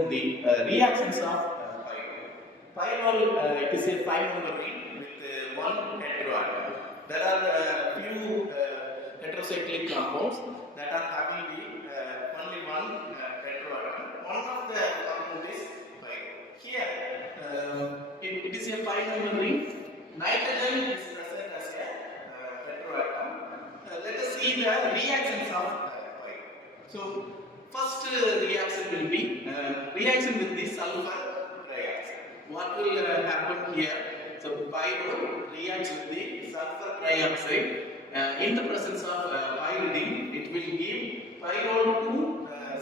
about the reactions of pyrrole. Pyrrole, it is a 5-member ring with one heteroatom. There are few heterocyclic compounds that are having the only one heteroatom. One of the compound is pyrrole. Here, it is a 5-member ring. Nitrogen is present as a heteroatom. Let us see the reactions of pyrrole. So, first reaction will be reaction with the sulfur trioxide. What will happen here? So pyrrole reacts with the sulfur trioxide. In the presence of pyridine, it will give pyrrole to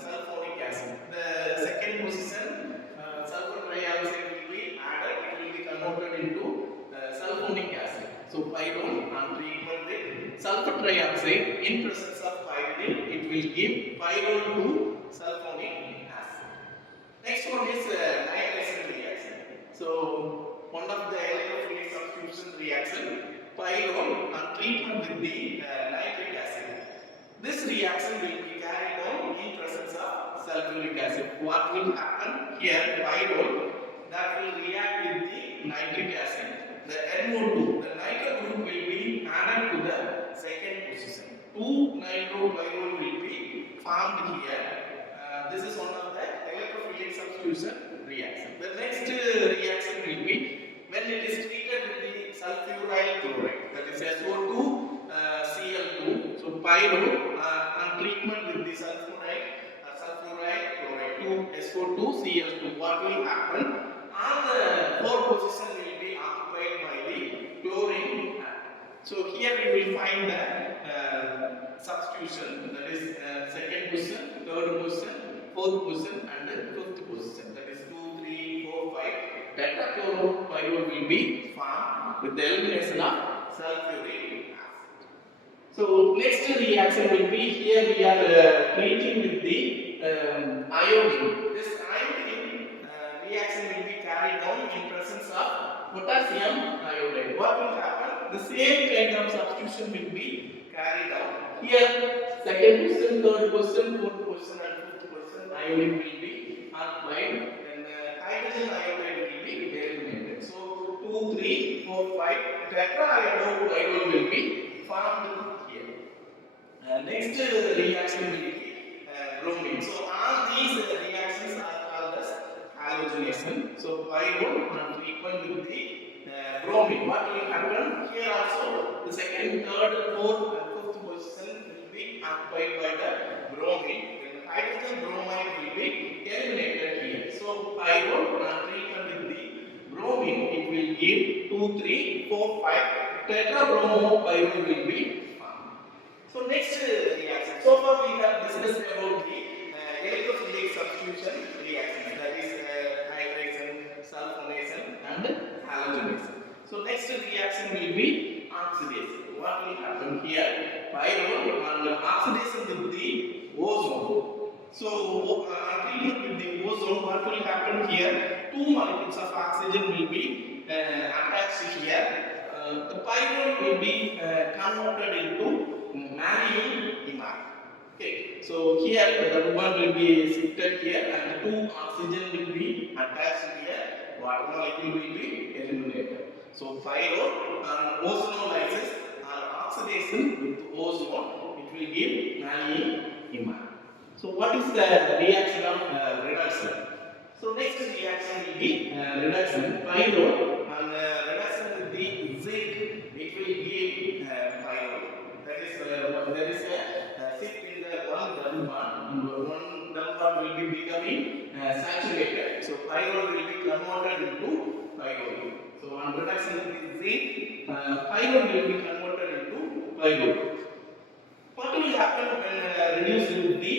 sulfonic acid. The second position, sulfur trioxide will be added. It will be converted into sulfonic acid. So pyrrole on treatment with sulfur trioxide in presence of pyridine, it will give pyrrole to sulfonic acid. Next one is nitration reaction. So one of the electrophilic substitution reaction, pyrrole on treatment with the nitric acid. This reaction will be carried out in presence of sulfuric acid. What will happen here? Pyrrole that will react with the nitric acid. The NO2, the nitro group will be added to the second position. 2 nitropyrrole will be formed here. This is one of the electrophilic substitution reaction. The next reaction will be when it is treated with the sulfuryl chloride, that is SO2 Cl2. So pyrrole on treatment with the sulfuryl chloride to SO2 Cl2. What will happen? On the fourth position will be occupied by the chlorine atom. So here we will find the substitution, that is second position, third position, fourth position and fifth position, that is 2, 3, 4, 5. Tetrachloropyrrole will be formed with the elimination of sulfuric acid. So next reaction will be, here we are treating with the iodine. This iodine reaction will be carried on in presence of potassium iodide. What will happen? The same kind of substitution will be carried out. Here, second position, third position, fourth position and fifth position, iodine will be applied and hydrogen iodide will be eliminated. So 2, 3, 4, 5 tetraiodopyrrole will be formed here. Next reaction will be bromine. So all these reactions are called as halogenation. So pyrrole on treatment with the bromine. What will happen? Here also the second, third, fourth and fifth position will be occupied by the bromine. Then hydrogen bromide will be eliminated here. So pyrrole on treatment with the bromine, it will give 2, 3, 4, 5 tetrabromopyrrole will be formed. So next reaction. So far we have discussed about the electrophilic substitution reactions, that is nitration, sulfonation and halogenation. So next reaction will be oxidation. What will happen here? Pyrrole on oxidation with the ozone. So treatment with the ozone, what will happen here? 2 molecules of oxygen will be attached here. The pyrrole will be converted into malleable imide. Okay, so here the one will be shifted here and 2 oxygen will be attached here. Water molecule will be eliminated. So pyrrole on ozonolysis or oxidation with ozone, it will give malleable imide. So what is the reaction of reduction? So next reaction will be reduction. Pyrrole on reduction with the zinc, it will give pyrrole. That is there is a shift in the one double bond, and one double bond will be becoming saturated. So pyrrole will be converted into pyrrole. So on reduction with the zinc, pyrrole will be converted into pyrrole. What will happen when reduced with the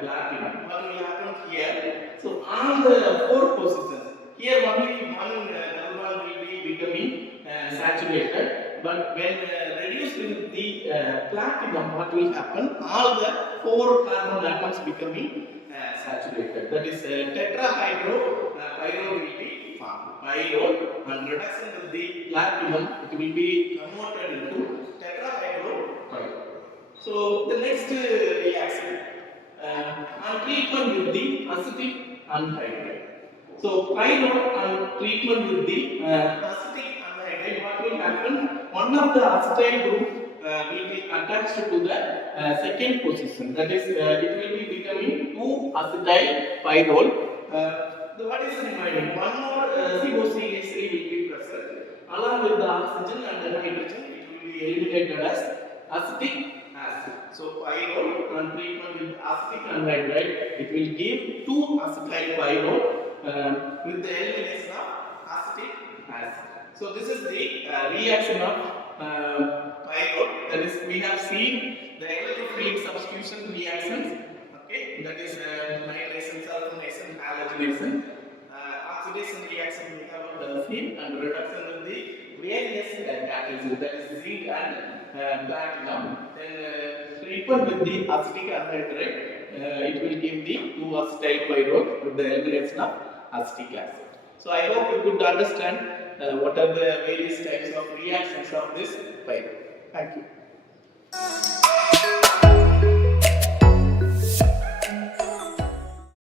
platinum? What will happen here? So on the 4 positions, here only one double bond will be becoming saturated. But when reduced with the platinum, what will happen? All the 4 carbon atoms becoming saturated. That is tetrahydropyrrole will be formed. Pyrrole on reduction with the platinum, it will be converted into tetrahydropyrrole. So the next reaction on treatment with the acetic anhydride. So pyrrole and treatment with the acetic anhydride, what will happen? One of the acetyl group will be attached to the second position. That is, it will be becoming 2-acetyl pyrrole. What is remaining? One more COCH3 will be present. Along with the oxygen and the hydrogen, it will be eliminated as acetic acid. So pyrrole on treatment with acetic anhydride, it will give 2-acetyl pyrrole with the elimination of acetic acid. So this is the reaction of pyrrole. That is, we have seen the electrophilic substitution reactions. Okay, that is nitration, sulfonation, halogenation. Oxidation reaction we have seen, and reduction with the various catalysts, that is zinc and platinum. Then treatment with the acetic anhydride, it will give the 2-acetyl pyrrole with the elimination of acetic acid. So I hope you could understand what are the various types of reactions of this pyrrole. Thank you.